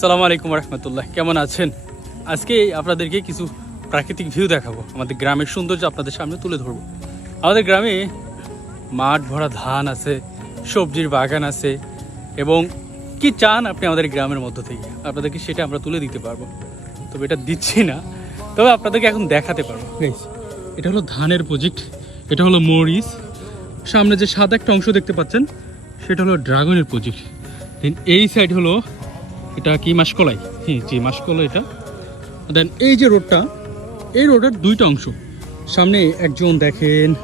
সালামু আলাইকুম রহমতুল্লাহ কেমন আছেন? আজকে আপনাদেরকে কিছু প্রাকৃতিক ভিউ দেখাবো। আমাদের গ্রামের সৌন্দর্য আপনাদের সামনে তুলে ধরবো। আমাদের গ্রামে মাঠ ভরা ধান আছে সবজির বাগান আছে এবং কি চান আপনি আমাদের গ্রামের মধ্য থেকে? আপনাদেরকে সেটা আমরা তুলে দিতে পারব। তবে এটা দিচ্ছি না তবে আপনাদেরকে এখন দেখাতে পারব। এটা হলো ধানের প্রজেক্ট এটা হলো মরিচ। সামনে যে সাদা একটা অংশ দেখতে পাচ্ছেন সেটা হলো ড্রাগনের প্রজেক্ট দেন এই সাইড হলো এটা কি মাসকলাই? হ্যাঁ জি, মাসকলাই এটা। দেন এই যে রোডটা, এই রোডের দুইটা অংশ। সামনে একজন দেখেন,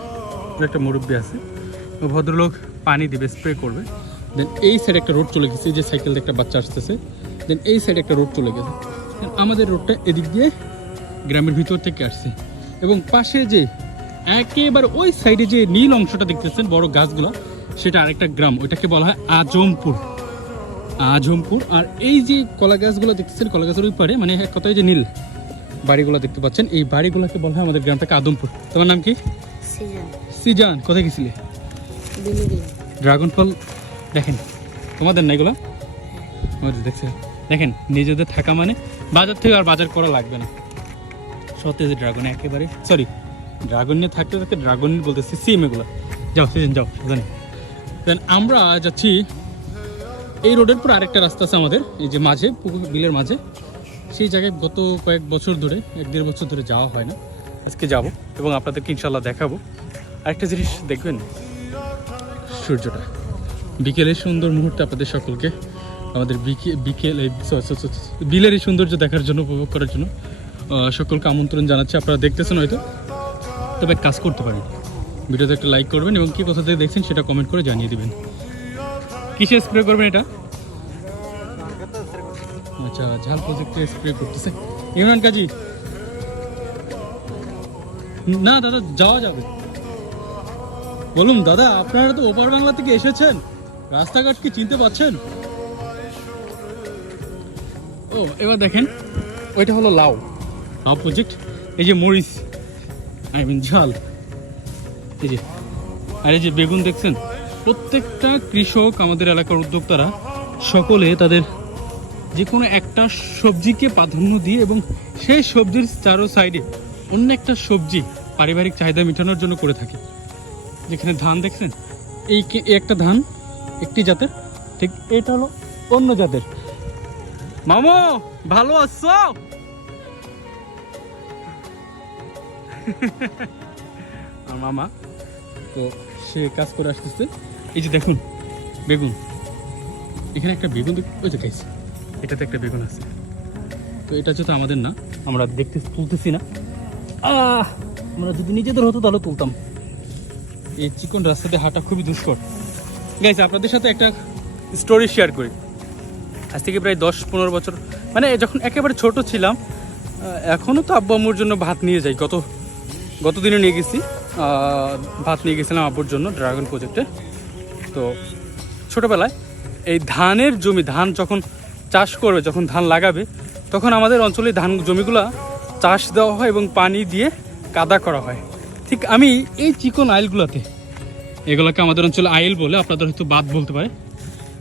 একটা মুরব্বী আছে ভদ্রলোক পানি দিবে, স্প্রে করবে। দেন এই সাইডে একটা রোড চলে গেছে যে সাইকেল একটা বাচ্চা আসতেছে। দেন এই সাইডে একটা রোড চলে গেছে। আমাদের রোডটা এদিক দিয়ে গ্রামের ভিতর থেকে আসছে। এবং পাশে যে একেবারে ওই সাইডে যে নীল অংশটা দেখতেছেন, বড় গাছগুলো, সেটা আরেকটা গ্রাম, ওইটাকে বলা হয় আজমপুর। আজমপুর আর এই যে কলা গাছগুলো দেখতেছেন কলা গাছের ওই পারে মানে এক কথায় যে নীল বাড়িগুলো দেখতে পাচ্ছেন এই বাড়িগুলোকে বলা হয় আমাদের গ্রামটাকে আদমপুর। তোমার নাম কি? সিজন। কোথায় গেছিলে? ড্রাগন ফল দেখেন তোমাদের না এগুলো? আমাদের দেখছে। দেখেন নিজেদের থাকা মানে বাজার থেকে আর বাজার করা লাগবে না। সতেজ ড্রাগন একেবারে সরি ড্রাগন নিয়ে থাকতে থাকতে ড্রাগন বলতেছি সিম এগুলো। যাও সিজন যাও জানি দেন আমরা যাচ্ছি এই রোডের পর আরেকটা রাস্তা আছে আমাদের, এই যে মাঝে, পুকুর, বিলের মাঝে। সেই জায়গায় গত কয়েক বছর ধরে, এক দেড় বছর ধরে যাওয়া হয় না। আজকে যাব এবং আপনাদেরকে ইনশাল্লাহ দেখাবো। আরেকটা জিনিস দেখবেন, সূর্যটা। বিকেলের সুন্দর মুহূর্তে আপনাদের সকলকে, আমাদের বিকেল বিলের এই সৌন্দর্য দেখার জন্য, উপভোগ করার জন্য সকলকে আমন্ত্রণ জানাচ্ছি। আপনারা দেখতেছেন হয়তো, তবে কাজ করতে পারেন। ভিডিওতে একটা লাইক করবেন এবং কি কোথা থেকে দেখছেন সেটা কমেন্ট করে জানিয়ে দিবেন। কিসে স্প্রে করবেন এটা? আচ্ছা ঝাল প্রজেক্টে স্প্রে করতেছে। ইমরান কাজী। না দাদা যাওয়া যাবে। বলুন দাদা আপনারা তো ওপার বাংলা থেকে এসেছেন। রাস্তাঘাট কি চিনতে পাচ্ছেন? ও এবার দেখেন। ওইটা হলো লাউ। লাউ প্রজেক্ট এই যে মরিচ। আই মিন ঝাল। এই যে আর এই যে বেগুন দেখছেন? প্রত্যেকটা কৃষক আমাদের এলাকার উদ্যোক্তারা সকলে তাদের যে কোনো একটা সবজিকে প্রাধান্য দিয়ে এবং সেই সবজির চারো সাইডে অন্য একটা সবজি পারিবারিক চাহিদা মেটানোর জন্য করে থাকে। যেখানে ধান দেখছেন? এই একটা ধান একটি জাতের, ঠিক এটা হলো অন্য জাতের। মামু, ভালো আছো? আমার মামা, তো সে কাজ করে আসতেছে। এই যে দেখুন, বেগুন। এখানে একটা বেগুন ওই যে গাইস এটাতে একটা বেগুন আছে। তো এটা যেহেতু আমাদের না, আমরা দেখতে তুলতেছি না। আমরা যদি নিজেদের হতো তাহলে তুলতাম। এই চিকন রাস্তাতে হাঁটা খুবই দুষ্কর। গাইজ আপনাদের সাথে একটা স্টোরি শেয়ার করি। আজ থেকে প্রায় দশ পনেরো বছর। মানে যখন একেবারে ছোট ছিলাম এখনও তো আব্বু আম্মুর জন্য ভাত নিয়ে যাই। গত গত দিনে নিয়ে গেছি। ভাত নিয়ে গেছিলাম আব্বুর জন্য ড্রাগন প্রজেক্টে তো ছোটোবেলায় এই ধানের জমি, ধান যখন চাষ করবে, যখন ধান লাগাবে, তখন আমাদের অঞ্চলে ধান জমিগুলা চাষ দেওয়া হয় এবং পানি দিয়ে কাদা করা হয়। ঠিক আমি এই চিকন আইলগুলোতে, এগুলোকে আমাদের অঞ্চলে আইল বলে, আপনাদের হয়তো বাদ বলতে পারে,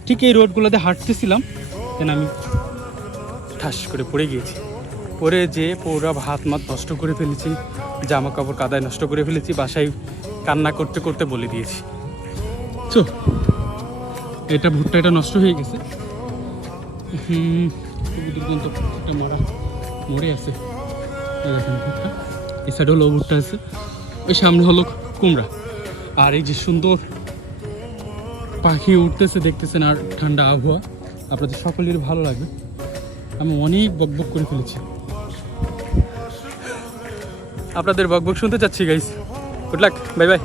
ঠিক এই রোডগুলোতে হাঁটতেছিলাম দেন আমি ঠাস করে পড়ে গিয়েছি। পরে যে পৌরা হাত মাত নষ্ট করে ফেলেছি জামা কাপড় কাদায় নষ্ট করে ফেলেছি, বাসায় কান্না করতে করতে বলে দিয়েছি। তো এটা ভুট্টা, এটা নষ্ট হয়ে গেছে। দুর্গন্ধ একটা মরা মরে আছে। ভুট্টা। এই সাইডে হলো ভুট্টা আছে। ওই সামনে হলো কুমড়া। আর এই যে সুন্দর পাখি উঠতেছে, দেখতেছেন আর ঠান্ডা আবহাওয়া। আপনাদের সকলের ভালো লাগবে। আমি অনেক বকবক করে ফেলেছি। আপনাদের বকবক শুনতে চাচ্ছি guys good luck bye bye